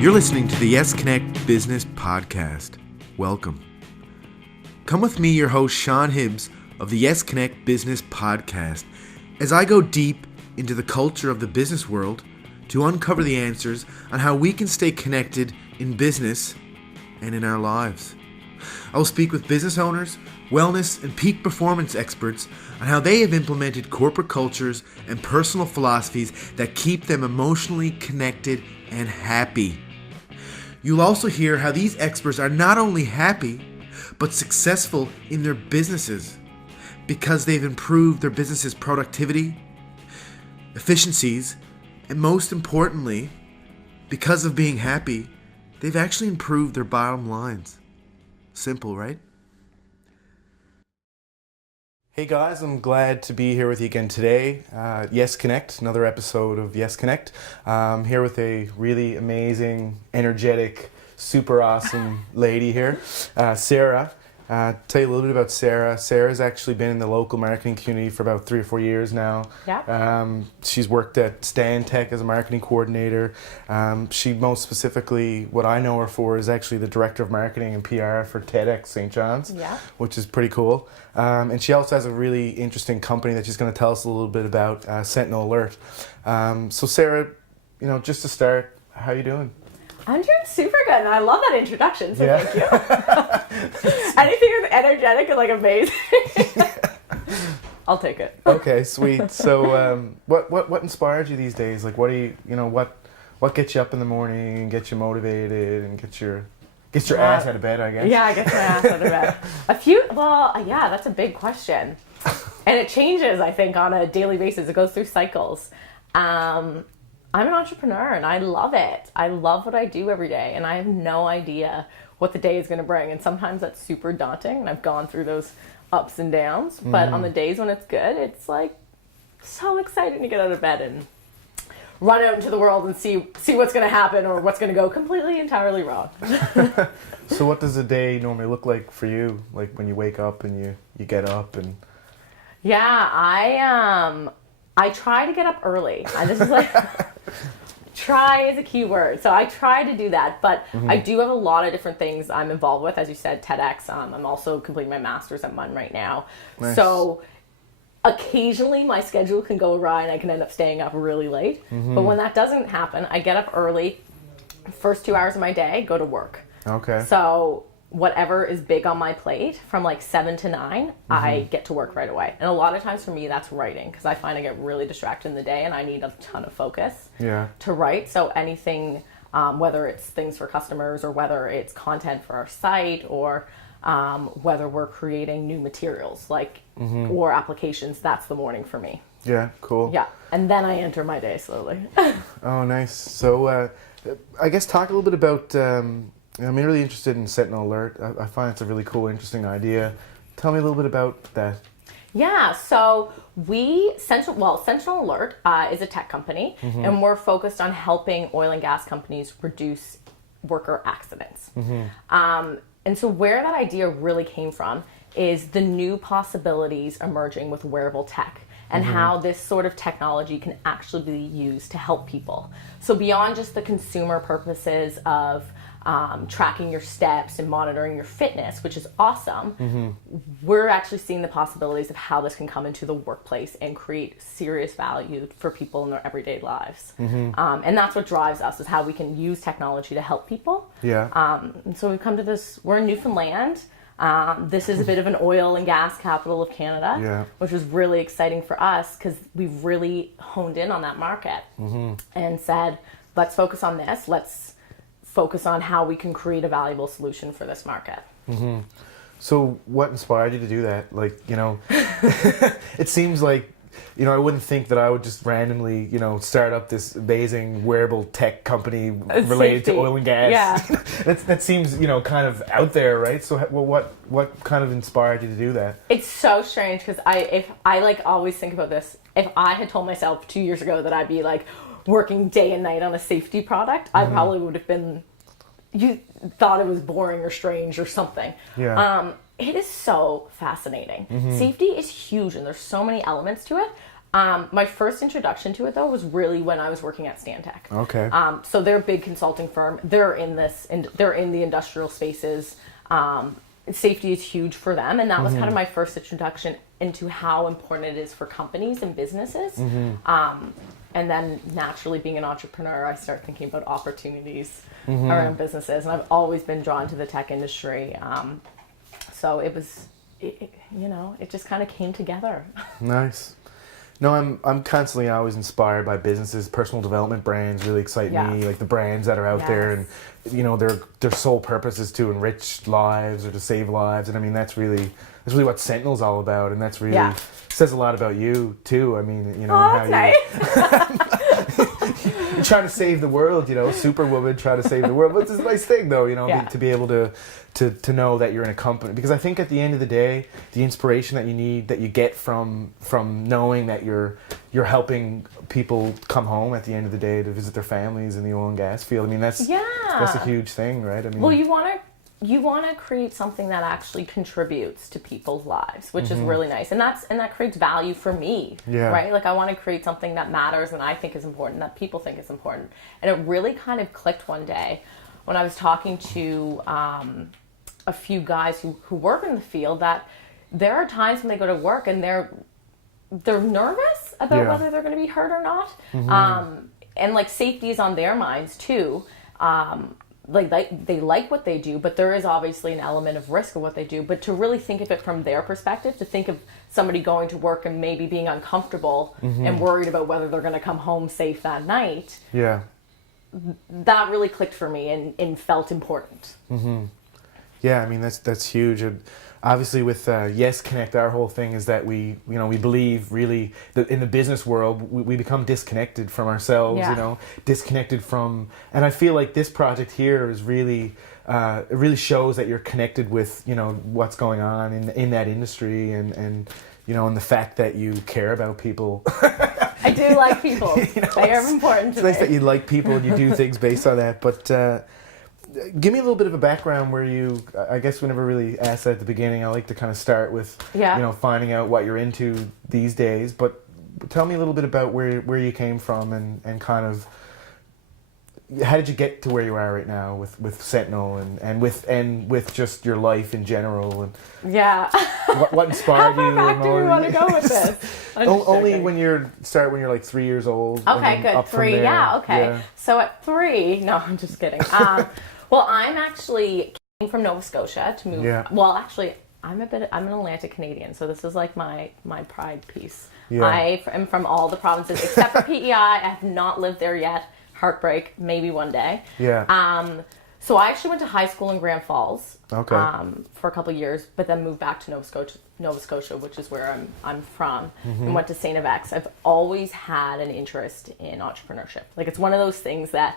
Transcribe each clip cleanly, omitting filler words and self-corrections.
You're listening to the YesConnect Business Podcast. Welcome. Come with me, your host, Sean Hibbs of the YesConnect Business Podcast, as I go deep into the culture of the business world to uncover the answers on how we can stay connected in business and in our lives. I will speak with business owners, wellness, and peak performance experts on how they have implemented corporate cultures and personal philosophies that keep them emotionally connected and happy. You'll also hear how these experts are not only happy, but successful in their businesses because they've improved their business's productivity, efficiencies, and most importantly, because of being happy, they've actually improved their bottom lines. Simple, right? Hey guys, I'm glad to be here with you again today. YesConnect, another episode of YesConnect. I'm here with a really amazing, energetic, super awesome lady here, Sarah. Tell you a little bit about Sarah. Sarah's actually been in the local marketing community for about 3 or 4 years now. Yeah. She's worked at Stantec as a marketing coordinator. She most specifically, what I know her for is actually the director of marketing and PR for TEDx St. John's, which is pretty cool. And she also has a really interesting company that she's going to tell us a little bit about, Sentinel Alerts. So Sarah, just to start, how are you doing? I'm doing super good, and I love that introduction, so thank you. Anything that's energetic and amazing. I'll take it. Okay, sweet. So what inspires you these days? What do you, what gets you up in the morning and gets you motivated and gets your ass out of bed, I guess? Yeah, I get my ass out of bed. That's a big question. And it changes, I think, on a daily basis. It goes through cycles. I'm an entrepreneur and I love it. I love what I do every day and I have no idea what the day is going to bring. And sometimes that's super daunting and I've gone through those ups and downs. But on the days when it's good, it's so exciting to get out of bed and run out into the world and see what's going to happen or what's going to go completely, entirely wrong. So what does a day normally look like for you? Like when you wake up and you get up and... Yeah, I try to get up early. And this is try is a key word. So I try to do that, but I do have a lot of different things I'm involved with. As you said, TEDx. I'm also completing my master's at MUN right now. Nice. So occasionally my schedule can go awry and I can end up staying up really late. But when that doesn't happen, I get up early, first 2 hours of my day, go to work. Okay. So whatever is big on my plate from 7 to 9, I get to work right away. And a lot of times for me, that's writing because I find I get really distracted in the day and I need a ton of focus to write. So anything, whether it's things for customers or whether it's content for our site or whether we're creating new materials or applications, that's the morning for me. Yeah, cool. Yeah. And then I enter my day slowly. Oh, nice. So I guess talk a little bit about... I'm really interested in Sentinel Alert. I find it's a really cool, interesting idea. Tell me a little bit about that. Yeah, so Sentinel Alert is a tech company, and we're focused on helping oil and gas companies reduce worker accidents. And so where that idea really came from is the new possibilities emerging with wearable tech and how this sort of technology can actually be used to help people. So beyond just the consumer purposes of tracking your steps and monitoring your fitness, which is awesome, we're actually seeing the possibilities of how this can come into the workplace and create serious value for people in their everyday lives. And that's what drives us, is how we can use technology to help people. And so we've come to this, we're in Newfoundland. This is a bit of an oil and gas capital of Canada, which was really exciting for us because we've really honed in on that market and said, let's focus on this. Let's focus on how we can create a valuable solution for this market. So what inspired you to do that? It seems like, I wouldn't think that I would just randomly, start up this amazing wearable tech company related to oil and gas. Yeah. that seems, kind of out there, right? So what kind of inspired you to do that? It's so strange because I always think about this. If I had told myself 2 years ago that I'd be working day and night on a safety product, I probably would have been, you thought it was boring or strange or something. It is so fascinating. Safety is huge and there's so many elements to it. My first introduction to it, though, was really when I was working at Stantec. Okay. So they're a big consulting firm. They're in the industrial spaces. Safety is huge for them, and that was kind of my first introduction into how important it is for companies and businesses. And then naturally, being an entrepreneur, I start thinking about opportunities around businesses, and I've always been drawn to the tech industry. So it was, it just kind of came together. Nice. No, I'm constantly always inspired by businesses. Personal development brands really excite me, like the brands that are out there, and their sole purpose is to enrich lives or to save lives. And I mean, that's really what Sentinel's all about, and that's really says a lot about you too. I mean, how nice. You're trying to save the world, Superwoman trying to save the world. But it's a nice thing, though, to be able to know that you're in a company. Because I think at the end of the day, the inspiration that you need, that you get from knowing that you're helping people come home at the end of the day to visit their families in the oil and gas field. I mean, that's a huge thing, right? I mean, well, you want to create something that actually contributes to people's lives, which is really nice, and that creates value for me, right? Like, I want to create something that matters and I think is important, that people think is important. And it really kind of clicked one day when I was talking to a few guys who work in the field, that there are times when they go to work and they're nervous about whether they're going to be hurt or not, and like safety is on their minds too. Like they like what they do, but there is obviously an element of risk of what they do. But to really think of it from their perspective, to think of somebody going to work and maybe being uncomfortable and worried about whether they're going to come home safe that night, that really clicked for me and felt important. Yeah, I mean, that's huge. Obviously, with YesConnect, our whole thing is that we believe really that in the business world we become disconnected from ourselves, disconnected from. And I feel like this project here is really it really shows that you're connected with what's going on in that industry, and the fact that you care about people. I do like people. They are important to me. It's nice that you like people and you do things based on that, but. Give me a little bit of a background where I guess we never really asked that at the beginning. I like to kind of start with, finding out what you're into these days. But tell me a little bit about where you came from and kind of, how did you get to where you are right now with Sentinel and with just your life in general? And what inspired you? How far back do we want to go with this? Only when you're like 3 years old. Okay, good. 3, okay. Yeah. So at 3, no, I'm just kidding. Well, I'm actually came from Nova Scotia to move. Yeah. Well, actually, I'm an Atlantic Canadian, so this is like my pride piece. Yeah. I am from all the provinces except for PEI. I have not lived there yet. Heartbreak, maybe one day. Yeah. So I actually went to high school in Grand Falls. Okay. For a couple of years, but then moved back to Nova Scotia, which is where I'm from, and went to St. FX. I've always had an interest in entrepreneurship. Like, it's one of those things that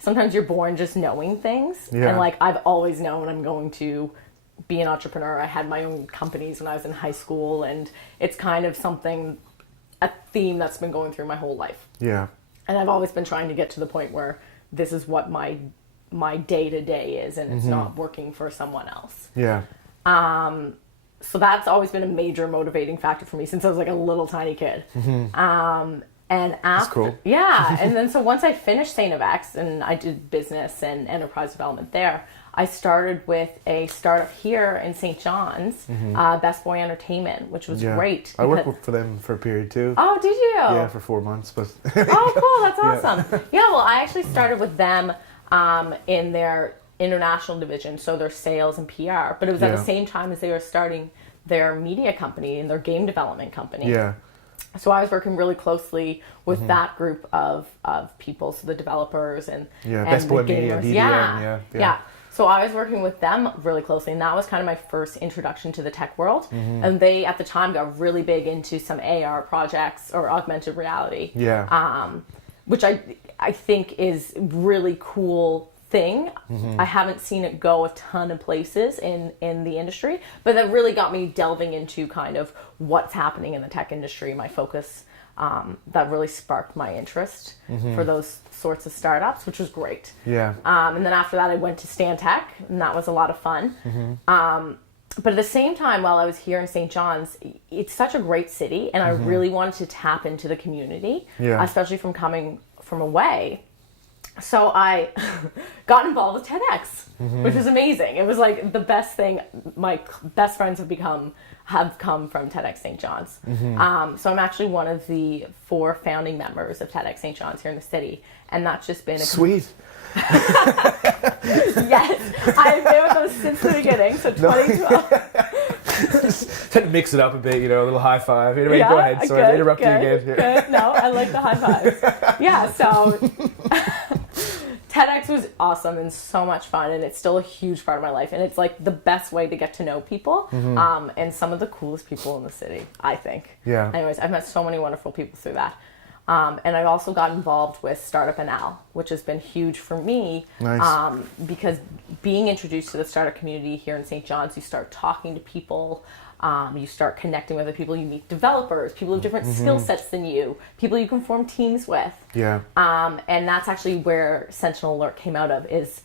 sometimes you're born just knowing things, and like I've always known I'm going to be an entrepreneur. I had my own companies when I was in high school, and it's kind of a theme that's been going through my whole life. Yeah. And I've always been trying to get to the point where this is what my day-to-day is, and it's not working for someone else. Yeah. So that's always been a major motivating factor for me since I was like a little tiny kid. And after, that's cool. Yeah. And then so once I finished St. FX and I did business and enterprise development there, I started with a startup here in St. John's, Best Boy Entertainment, which was great. I worked for them for a period too. Oh, did you? Yeah, for 4 months. But oh, cool. That's awesome. Yeah, well, I actually started with them in their international division, so their sales and PR. But it was at the same time as they were starting their media company and their game development company. Yeah. So I was working really closely with that group of people, so the developers and Best Boy Media, BDM, yeah. So I was working with them really closely, and that was kind of my first introduction to the tech world. And they, at the time, got really big into some AR projects or augmented reality, which I think is really cool thing. I haven't seen it go a ton of places in the industry, but that really got me delving into kind of what's happening in the tech industry. My focus, that really sparked my interest for those sorts of startups, which was great. Yeah. And then after that, I went to Stantec, and that was a lot of fun. but at the same time, while I was here in St. John's, it's such a great city, and I really wanted to tap into the community, especially from coming from away. So I got involved with TEDx, which was amazing. It was like the best thing. My best friends have come from TEDx St. John's. So I'm actually one of the 4 founding members of TEDx St. John's here in the city, and that's just been Sweet. Yes, I've been with them since the beginning, so 2012. Just had to mix it up a bit, a little high five. Anyway, go ahead. Sorry to interrupt you again. Good. No, I like the high fives. Yeah, so TEDx was awesome and so much fun, and it's still a huge part of my life, and it's like the best way to get to know people, and some of the coolest people in the city, I think. Yeah. Anyways, I've met so many wonderful people through that. And I also got involved with Startup NL, which has been huge for me. Nice. Because being introduced to the startup community here in St. John's, you start talking to people, you start connecting with other people, you meet developers, people with different skill sets than you, people you can form teams with. Yeah. And that's actually where Sentinel Alert came out of, is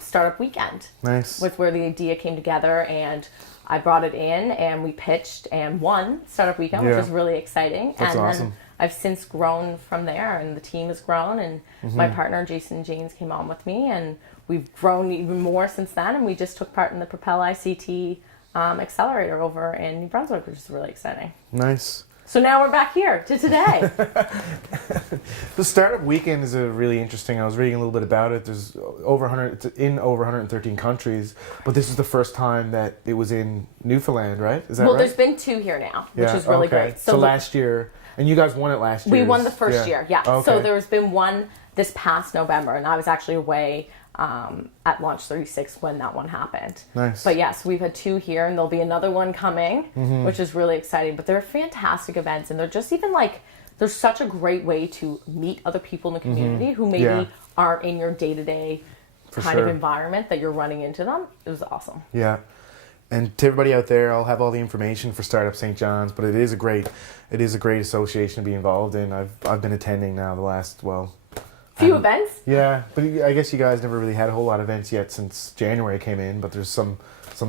Startup Weekend. Nice. Was where the idea came together, and I brought it in, and we pitched and won Startup Weekend, which was really exciting. That's and awesome. Then I've since grown from there, and the team has grown, and my partner Jason Janes came on with me, and we've grown even more since then, and we just took part in the Propel ICT Accelerator over in New Brunswick, which is really exciting. Nice. So now we're back here to today. The Startup Weekend is a really interesting. I was reading a little bit about it. There's it's in over 113 countries, but this is the first time that it was in Newfoundland, right? Is that right? Well, there's been 2 here now, which is really great. So last year, and you guys won it last year. We won the first year, yeah. Okay. So there's been one this past November, and I was actually away at Launch 36 when that one happened. Nice. But yes, we've had 2 here, and there'll be another one coming, which is really exciting. But they're fantastic events, and they're just even like, they're such a great way to meet other people in the community who maybe aren't in your day-to-day kind of environment that you're running into them. It was awesome. Yeah. And to everybody out there, I'll have all the information for Startup St. John's, but it is a great association to be involved in. I've been attending now the last, few events? Yeah, but I guess you guys never really had a whole lot of events yet since January came in, but there's some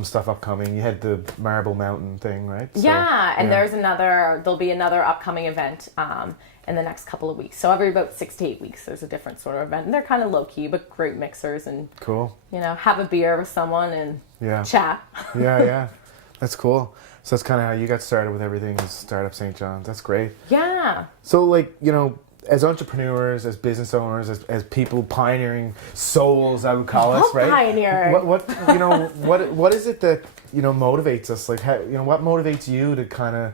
stuff upcoming. You had the Marble Mountain thing, right? So, there'll be another upcoming event in the next couple of weeks. So every about 6 to 8 weeks, there's a different sort of event. And they're kind of low-key, but great mixers, and cool. Have a beer with someone and chat. Yeah. That's cool. So that's kind of how you got started with everything, is Startup St. John's. That's great. Yeah. So as entrepreneurs, as business owners, as people, pioneering souls, I would call us, right? Pioneering. What is it that motivates us? Like, what motivates you to kind of,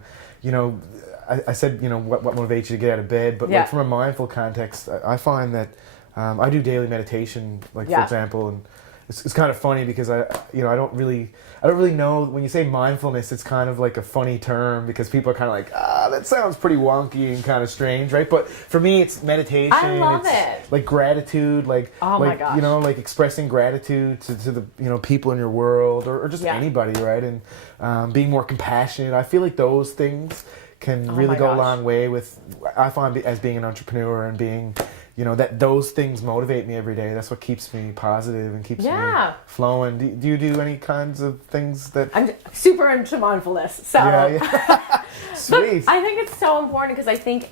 I said, what motivates you to get out of bed, but like from a mindful context, I find that I do daily meditation, for example, and it's kind of funny because I don't really know, when you say mindfulness, it's kind of like a funny term because people are kind of like, that sounds pretty wonky and kind of strange, right? But for me, it's meditation. I love it. Like gratitude, my gosh. Like expressing gratitude to the people in your world, or just anybody, right? And being more compassionate. I feel like those things can really go a long way with, I find, as being an entrepreneur and being, that those things motivate me every day. That's what keeps me positive and keeps me flowing. Do you do any kinds of things that... I'm super into mindfulness. So Sweet. I think it's so important because I think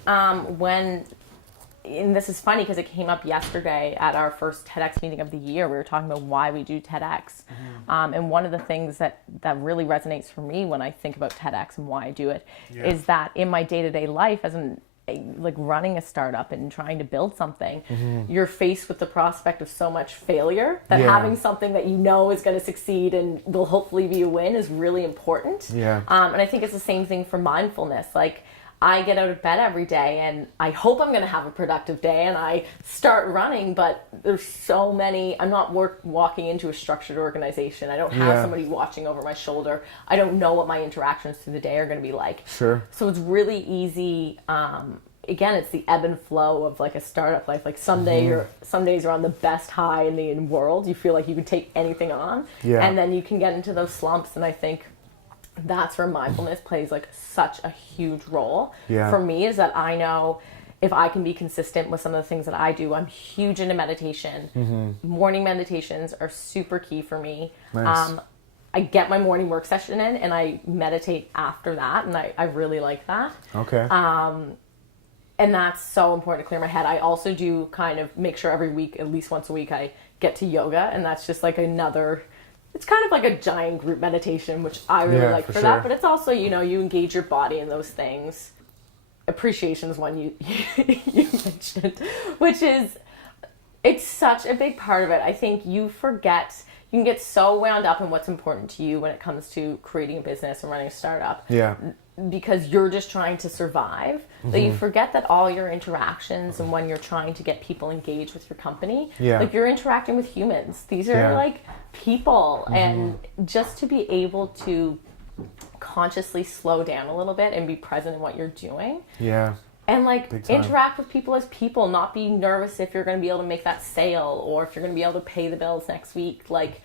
and this is funny because it came up yesterday at our first TEDx meeting of the year. We were talking about why we do TEDx. And one of the things that really resonates for me when I think about TEDx and why I do it is that in my day-to-day life as like running a startup and trying to build something, you're faced with the prospect of so much failure that having something that is going to succeed and will hopefully be a win is really important. And I think it's the same thing for mindfulness. Like, I get out of bed every day and I hope I'm going to have a productive day and I start running, but there's so many, I'm not walking into a structured organization. I don't have somebody watching over my shoulder. I don't know what my interactions through the day are going to be like. Sure. So it's really easy. Again, it's the ebb and flow of like a startup life. Like some days you're on the best high in the world. You feel like you can take anything on. And then you can get into those slumps. And I think that's where mindfulness plays like such a huge role for me, is that I know if I can be consistent with some of the things that I do. I'm huge into meditation. Morning meditations are super key for me. Nice. I get my morning work session in and I meditate after that, and I really like that. Okay. And that's so important to clear my head. I also do kind of make sure every week, at least once a week, I get to yoga, and that's just like it's kind of like a giant group meditation, which I really like for that. But it's also, you engage your body in those things. Appreciation is one you mentioned, which is, it's such a big part of it. I think you can get so wound up in what's important to you when it comes to creating a business and running a startup. Yeah. Because you're just trying to survive, that you forget that all your interactions and when you're trying to get people engaged with your company, like you're interacting with humans. These are like people, and just to be able to consciously slow down a little bit and be present in what you're doing. Yeah. And like interact with people as people, not be nervous if you're going to be able to make that sale or if you're going to be able to pay the bills next week. Like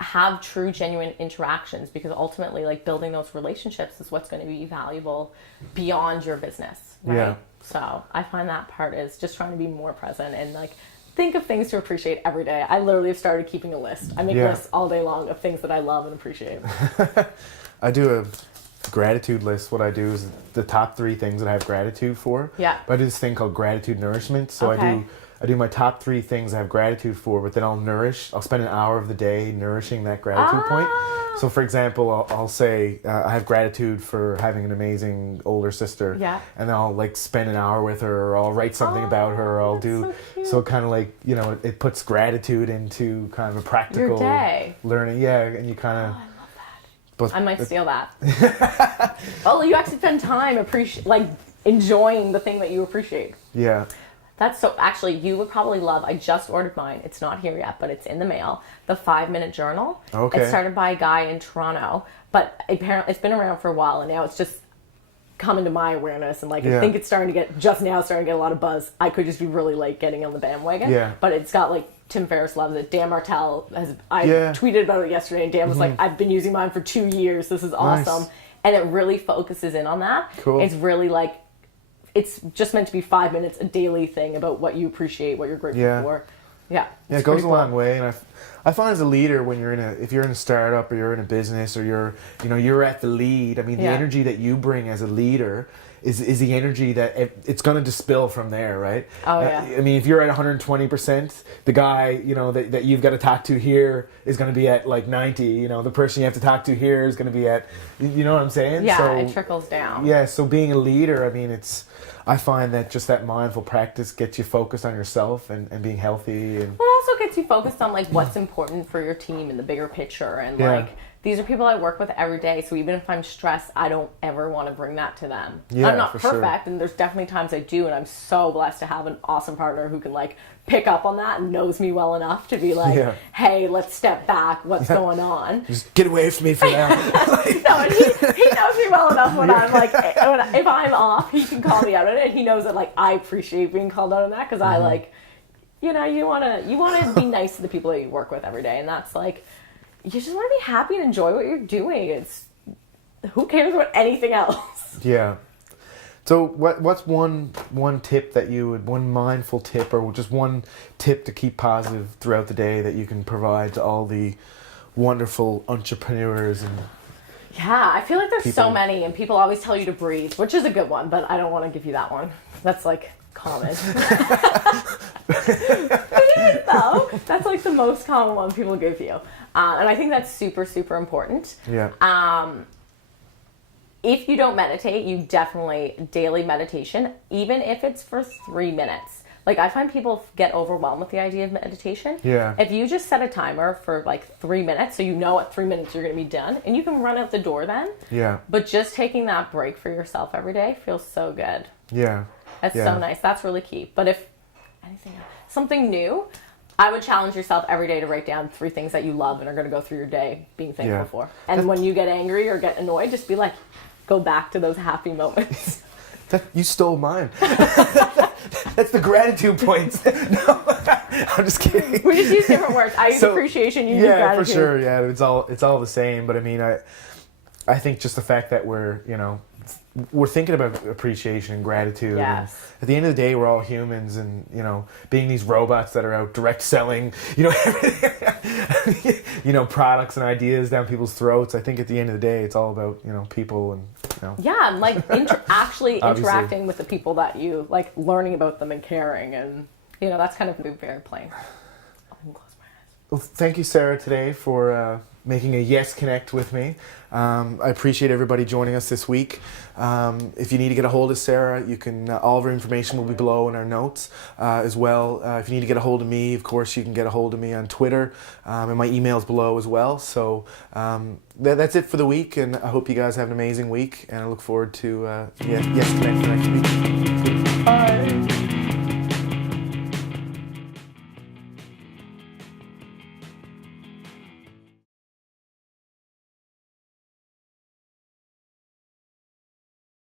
have true, genuine interactions, because ultimately like building those relationships is what's going to be valuable beyond your business. Right? Yeah. So I find that part is just trying to be more present and like think of things to appreciate every day. I literally have started keeping a list. I make lists all day long of things that I love and appreciate. I do a gratitude list. What I do is the top 3 things that I have gratitude for. Yeah. But I do this thing called gratitude nourishment. So I do my top 3 things I have gratitude for, but then I'll spend an hour of the day nourishing that gratitude point. So for example, I'll say I have gratitude for having an amazing older sister. Yeah. And then I'll like spend an hour with her, or I'll write something about her, or I'll do so kind of like, it puts gratitude into kind of a practical your day. Learning. Yeah, and you kind of I might steal that. Oh, you actually spend time enjoying the thing that you appreciate. Yeah. That's so, actually, you would probably love, I just ordered mine. It's not here yet, but it's in the mail. The 5-minute journal. Okay. It's started by a guy in Toronto, but apparently it's been around for a while, and now it's just coming to my awareness, and I think it's starting to get a lot of buzz. I could just be really late getting on the bandwagon. Yeah. But it's got Tim Ferriss loves it. Dan Martell tweeted about it yesterday, and Dan was like, I've been using mine for 2 years. This is awesome. Nice. And it really focuses in on that. Cool. It's really it's just meant to be 5 minutes, a daily thing about what you appreciate, what you're grateful for. Yeah. Yeah, it goes a long way. And I find as a leader, when if you're in a startup or you're in a business or you're at the lead, I mean, the energy that you bring as a leader is the energy that it's going to distill from there, right? Oh, yeah. I mean, if you're at 120%, the guy, that you've got to talk to here is going to be at 90, the person you have to talk to here is going to be at, you know what I'm saying? Yeah, so, it trickles down. Yeah, so being a leader, I mean, I find that just that mindful practice gets you focused on yourself and being healthy. And well, it also gets you focused on what's important for your team in the bigger picture, and these are people I work with every day, so even if I'm stressed, I don't ever want to bring that to them. Yeah, I'm not perfect, and there's definitely times I do, and I'm so blessed to have an awesome partner who can pick up on that and knows me well enough to be hey, let's step back, what's going on? Just get away from me for now. No, and he knows me well enough when I'm if I'm off, he can call me out on it, and he knows that I appreciate being called out on that, because I you want to be nice to the people that you work with every day, and that's you just want to be happy and enjoy what you're doing. Who cares about anything else? Yeah. So what's one tip that one mindful tip, or just one tip to keep positive throughout the day that you can provide to all the wonderful entrepreneurs and I feel like there's so many, and people always tell you to breathe, which is a good one, but I don't want to give you that one. That's common. It is though. That's the most common one people give you. And I think that's super, super important. Yeah. If you don't meditate, you definitely daily meditation, even if it's for 3 minutes. I find people get overwhelmed with the idea of meditation. Yeah. If you just set a timer for 3 minutes, so at 3 minutes you're going to be done, and you can run out the door then. Yeah. But just taking that break for yourself every day feels so good. Yeah. That's so nice. That's really key. But if anything else, something new, I would challenge yourself every day to write down 3 things that you love and are going to go through your day being thankful for. And when you get angry or get annoyed, just be go back to those happy moments. You stole mine. That's the gratitude points. No, I'm just kidding. We just use different words. I use appreciation, you use gratitude. Yeah, for sure. Yeah, it's all the same. But I mean, I think just the fact that we're, we're thinking about appreciation and gratitude. Yes. And at the end of the day, we're all humans, and you know, being these robots that are out direct selling, you know, you know, products and ideas down people's throats. I think at the end of the day, it's all about, you know, people and, you know. Yeah, and like actually Obviously. interacting with the people that you like, learning about them and caring, and you know, that's kind of very plain. Close my eyes. Well, thank you, Sarah, today for making a YesConnect with me. I appreciate everybody joining us this week. If you need to get a hold of Sarah, you can. All of our information will be below in our notes as well. If you need to get a hold of me, of course, you can get a hold of me on Twitter, and my email's below as well. So that's it for the week, and I hope you guys have an amazing week, and I look forward to YesConnect for next week. Bye.